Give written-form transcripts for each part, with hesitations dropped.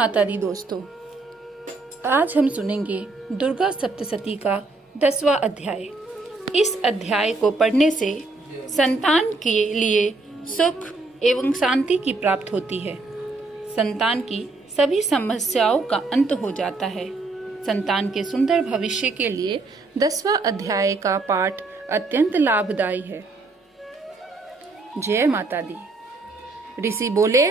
माता दी दोस्तों, आज हम सुनेंगे दुर्गा सप्तशती का 10वां अध्याय। इस अध्याय को पढ़ने से संतान के लिए सुख एवं शांति की प्राप्त होती है। संतान की सभी समस्याओं का अंत हो जाता है। संतान के सुंदर भविष्य के लिए 10वां अध्याय का पाठ अत्यंत लाभदायी है। जय माता दी। ऋषि बोले,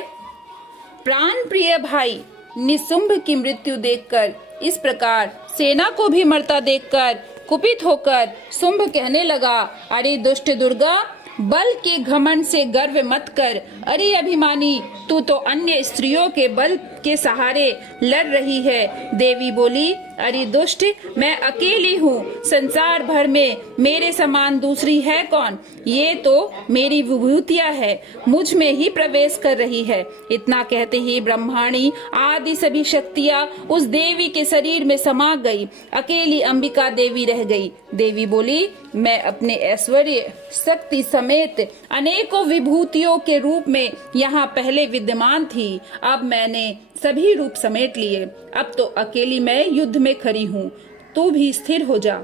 प्राण प्रिय भाई, निशुंभ की मृत्यु देखकर, इस प्रकार सेना को भी मरता देखकर कुपित होकर शुंभ कहने लगा, अरे दुष्ट दुर्गा, बल के घमंड से गर्व मत कर। अरे अभिमानी, तू तो अन्य स्त्रियों के बल के सहारे लड़ रही है। देवी बोली, अरे दुष्ट, मैं अकेली हूँ। संसार भर में मेरे समान दूसरी है कौन? ये तो मेरी विभूतियाँ है, मुझ में ही प्रवेश कर रही है। इतना कहते ही ब्रह्माणी आदि सभी शक्तियाँ उस देवी के शरीर में समा गई। अकेली अंबिका देवी रह गई। देवी बोली, मैं अपने ऐश्वर्य शक्ति समेत अनेकों विभूतियों के रूप में यहाँ पहले विद्यमान थी। अब मैंने सभी रूप समेट लिए। अब तो अकेली मैं युद्ध में खड़ी हूँ, तू भी स्थिर हो जा।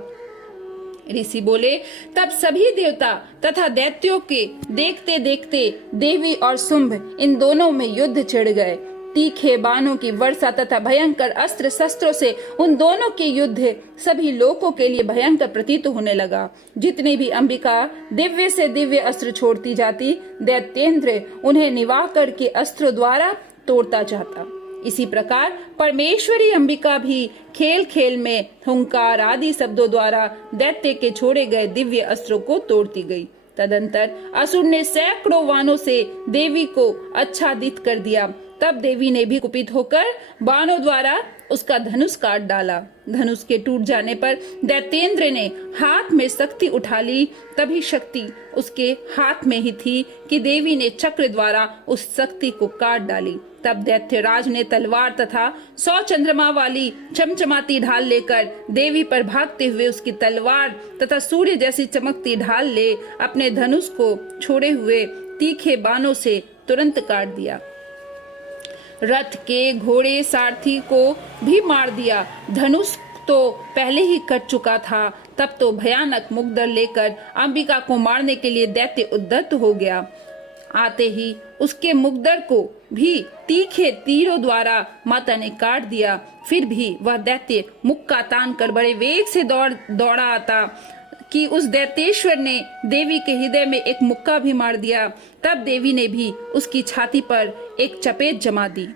ऋषि बोले, तब सभी देवता तथा दैत्यों के देखते देखते देवी और शुंभ इन दोनों में युद्ध छिड़ गए। तीखे बाणों की वर्षा तथा भयंकर अस्त्र शस्त्रों से उन दोनों के युद्ध सभी लोगों के लिए भयंकर प्रतीत होने लगा। जितनी भी अंबिका दिव्य से दिव्य अस्त्र छोड़ती जाती, दैत्येंद्र उन्हें निवाह करके अस्त्रों द्वारा तोड़ता जाता। इसी प्रकार परमेश्वरी अंबिका भी खेल खेल में हुंकार आदि शब्दों द्वारा दैत्य के छोड़े गए दिव्य अस्त्रों को तोड़ती गई। तदंतर असुर ने सैकड़ों बाणों से देवी को आच्छादित कर दिया। तब देवी ने भी कुपित होकर बाणों द्वारा उसका धनुष काट डाला। धनुष के टूट जाने पर दैत्येंद्र ने हाथ में शक्ति उठा ली। तभी शक्ति उसके हाथ में ही थी कि देवी ने चक्र द्वारा उस शक्ति को काट डाली। तब दैत्यराज ने तलवार तथा 100 चंद्रमा वाली चमचमाती ढाल लेकर देवी पर भागते हुए उसकी तलवार तथा सूर्य जैसी चमकती ढाल ले अपने धनुष को छोड़े हुए तीखे बाणों से तुरंत काट दिया। रथ के घोड़े सारथी को भी मार दिया। धनुष तो पहले ही कट चुका था। तब तो भयानक मुग्दर लेकर अंबिका को मारने के लिए दैत्य उद्यत हो गया। आते ही उसके मुग्दर को भी तीखे तीरों द्वारा माता ने काट दिया। फिर भी वह दैत्य मुक्का तान कर बड़े वेग से दौड़ा आता कि उस दैत्येश्वर ने देवी के हृदय में एक मुक्का भी मार दिया। तब देवी ने भी उसकी छाती पर एक चपेट जमा दी।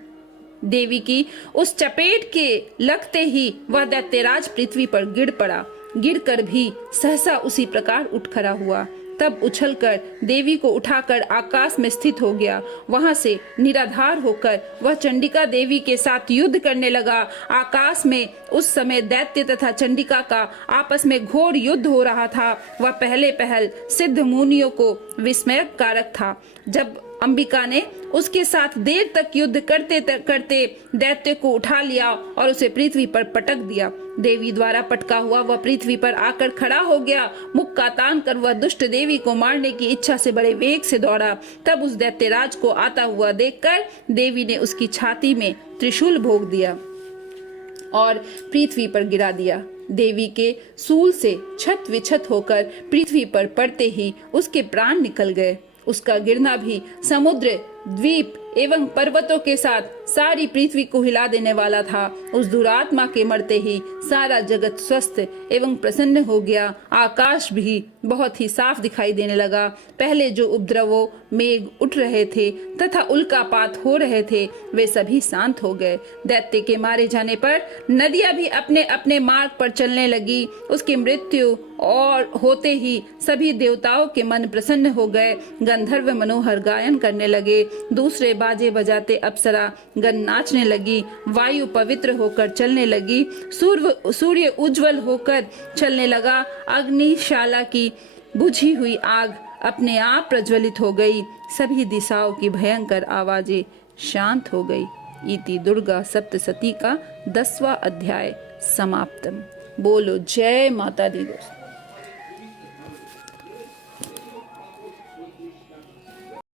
देवी की उस चपेट के लगते ही वह दैत्यराज पृथ्वी पर गिर पड़ा। गिरकर भी सहसा उसी प्रकार उठ खड़ा हुआ। तब उछलकर देवी को उठाकर आकाश में स्थित हो गया। वहां से निराधार होकर वह चंडिका देवी के साथ युद्ध करने लगा। आकाश में उस समय दैत्य तथा चंडिका का आपस में घोर युद्ध हो रहा था। वह पहले पहल सिद्ध मुनियों को विस्मय कारक था। जब अंबिका ने उसके साथ देर तक युद्ध करते करते दैत्य को उठा लिया और उसे पृथ्वी पर पटक दिया। देवी द्वारा पटका हुआ वह पृथ्वी पर आकर खड़ा हो गया। मुक्का तान कर वह दुष्ट देवी को मारने की इच्छा से बड़े वेग से दौड़ा। तब उस दैत्यराज को आता हुआ देखकर देवी ने उसकी छाती में त्रिशूल भोग दिया और पृथ्वी पर गिरा दिया। देवी के शूल से छत विछत होकर पृथ्वी पर पड़ते ही उसके प्राण निकल गए। उसका गिरना भी समुद्र, द्वीप एवं पर्वतों के साथ सारी पृथ्वी को हिला देने वाला था। उस दुरात्मा के मरते ही सारा जगत स्वस्थ एवं प्रसन्न हो गया। आकाश भी बहुत ही साफ दिखाई देने लगा। पहले जो उपद्रवों मेघ उठ रहे थे तथा उल्कापात हो रहे थे, वे सभी शांत हो गए। दैत्य के मारे जाने पर नदियां भी अपने अपने मार्ग पर चलने लगी। उसकी मृत्यु और होते ही सभी देवताओं के मन प्रसन्न हो गए। गंधर्व मनोहर गायन करने लगे। दूसरे बाजे बजाते अप्सरा गण नाचने लगी। वायु पवित्र होकर चलने लगी। सूर्य उज्जवल होकर चलने लगा। अग्निशाला की बुझी हुई आग अपने आप प्रज्वलित हो गई। सभी दिशाओं की भयंकर आवाजें शांत हो गई। इति दुर्गा सप्तशती का 10वां अध्याय समाप्तम। बोलो जय माता दी दोस्तों।